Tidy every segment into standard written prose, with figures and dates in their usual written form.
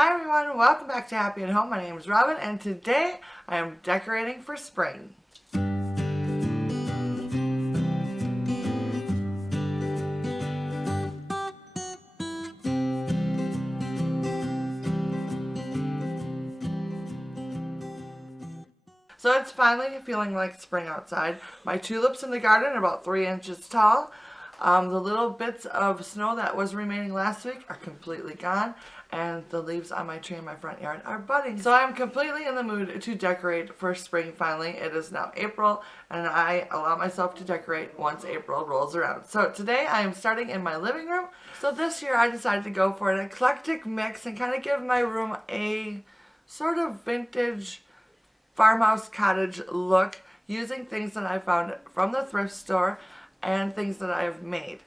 Hi everyone, welcome back to Happy at Home. My name is Robin and today I am decorating for spring. So it's finally feeling like spring outside. My tulips in the garden are about 3 inches tall. The little bits of snow that was remaining last week are completely gone, and the leaves on my tree in my front yard are budding. So I'm completely in the mood to decorate for spring finally. It is now April, and I allow myself to decorate once April rolls around. So today I am starting in my living room. So this year I decided to go for an eclectic mix and kind of give my room a sort of vintage farmhouse cottage look using things that I found from the thrift store and things that I have made.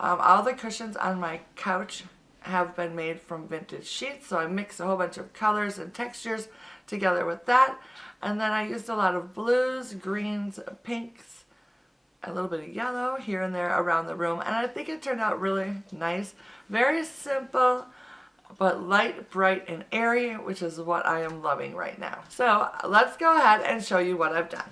All the cushions on my couch have been made from vintage sheets, so I mixed a whole bunch of colors and textures together with that, and then I used a lot of blues, greens, pinks, a little bit of yellow here and there around the room, and I think it turned out really nice. Very simple, but light, bright, and airy, which is what I am loving right now. So let's go ahead and show you what I've done.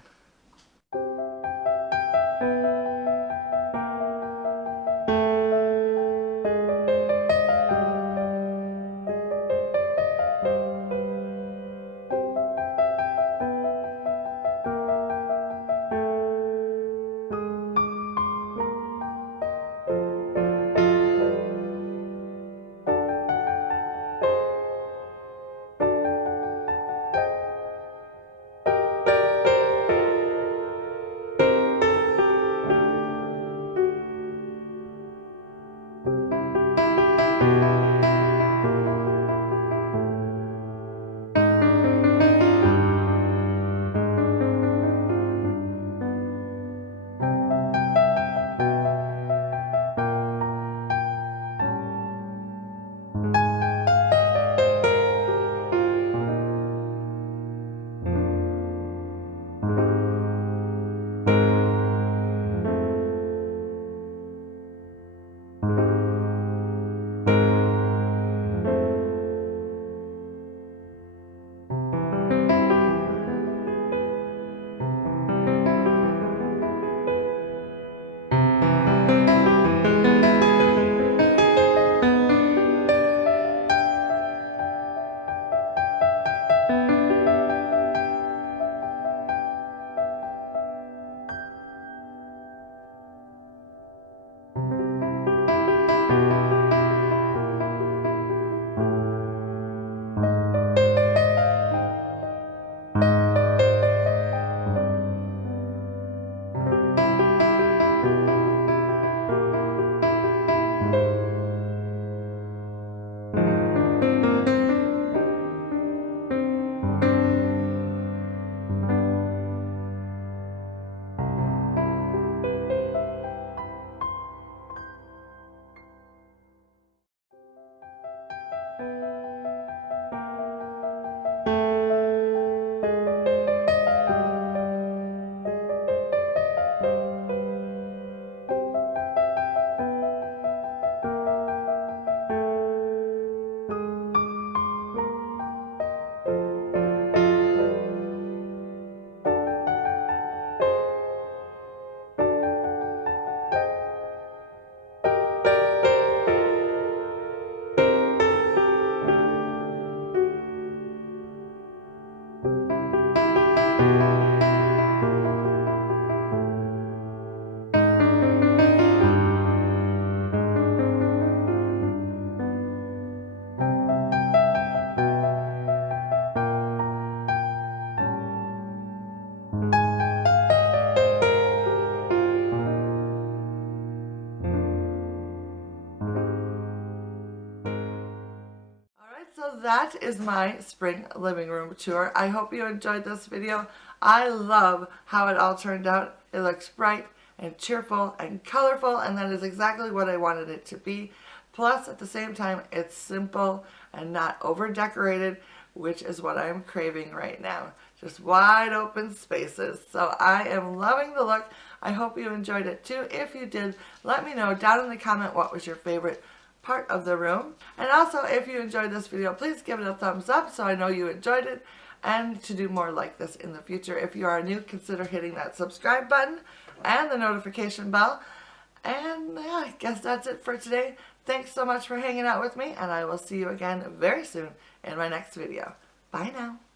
So that is my spring living room tour. I hope you enjoyed this video. I love how it all turned out. It looks bright and cheerful and colorful, and that is exactly what I wanted it to be. Plus, at the same time, it's simple and not over decorated, which is what I'm craving right now. Just wide open spaces. So I am loving the look. I hope you enjoyed it too. If you did, let me know down in the comment what was your favorite part of the room. And also, if you enjoyed this video, please give it a thumbs up so I know you enjoyed it, and to do more like this in the future. If you are new, consider hitting that subscribe button and the notification bell. And yeah, I guess that's it for today. Thanks so much for hanging out with me, and I will see you again very soon in my next video. Bye now.